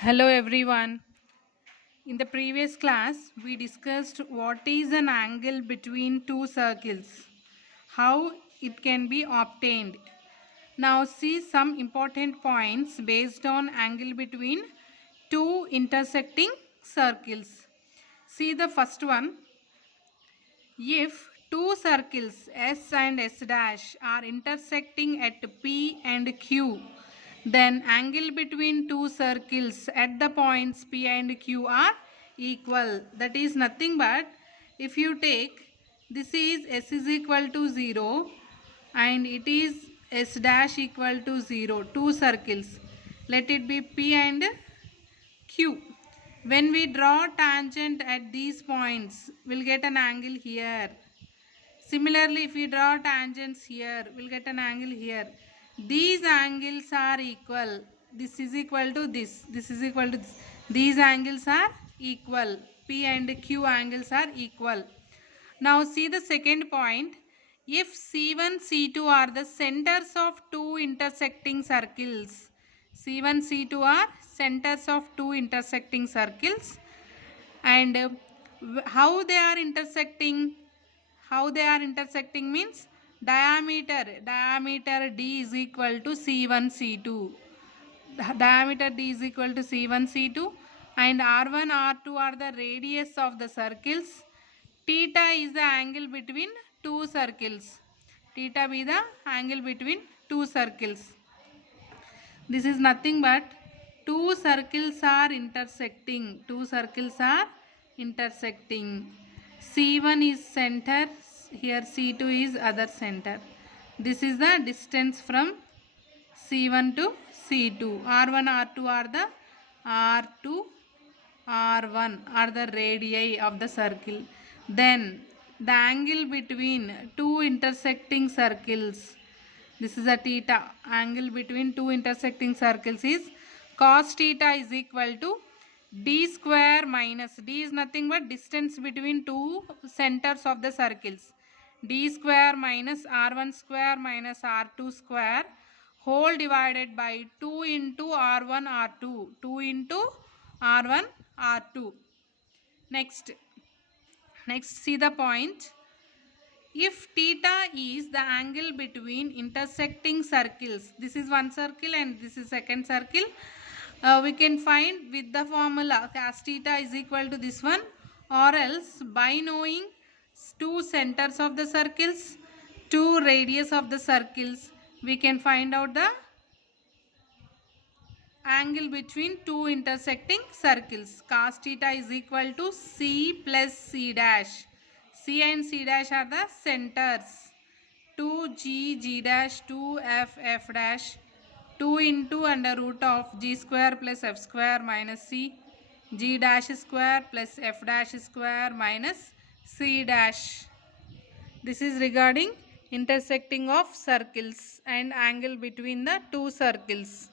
Hello everyone. In the previous class, we discussed what is an angle between two circles, how it can be obtained. Now see some important points based on angle between two intersecting circles. See the first one. If two circles S and S dash are intersecting at P and Q, then angle between two circles at the points P and Q are equal. That is nothing but if you take this is S is equal to 0 and it is S dash equal to 0, two circles. Let it be P and Q. When we draw tangent at these points, we'll get an angle here. Similarly, if we draw tangents here, we'll get an angle here. These angles are equal. This is equal to this. This is equal to this. These angles are equal. P and Q angles are equal. Now see the second point. If C1, C2 are the centers of two intersecting circles. C1, C2 are centers of two intersecting circles. And how they are intersecting? How they are intersecting means diameter D is equal to C1 C2. Diameter D is equal to C1 C2 and R1 R2 are the radius of the circles. Theta is the angle between two circles. Theta be the angle between two circles. This is nothing but two circles are intersecting. Two circles are intersecting. C1 is center. Here C2 is other center. This is the distance from C1 to C2. R1, R2 are the R2, R1 are the radii of the circle. Then the angle between two intersecting circles. This is a theta. Angle between two intersecting circles is cos theta is equal to d square minus d is nothing but distance between two centers of the circles. D square minus R1 square minus R2 square whole divided by 2 into R1 R2. 2 into R1 R2. Next see the point. If theta is the angle between intersecting circles, this is one circle and this is second circle, we can find with the formula cos theta is equal to this one, or else by knowing two centers of the circles, two radius of the circles, we can find out the angle between two intersecting circles. Cos theta is equal to C plus C dash. C and C dash are the centers. 2G, G dash, 2F, F dash, 2 into under root of G square plus F square minus C, G dash square plus F dash square minus C dash. This is regarding intersecting of circles and angle between the two circles.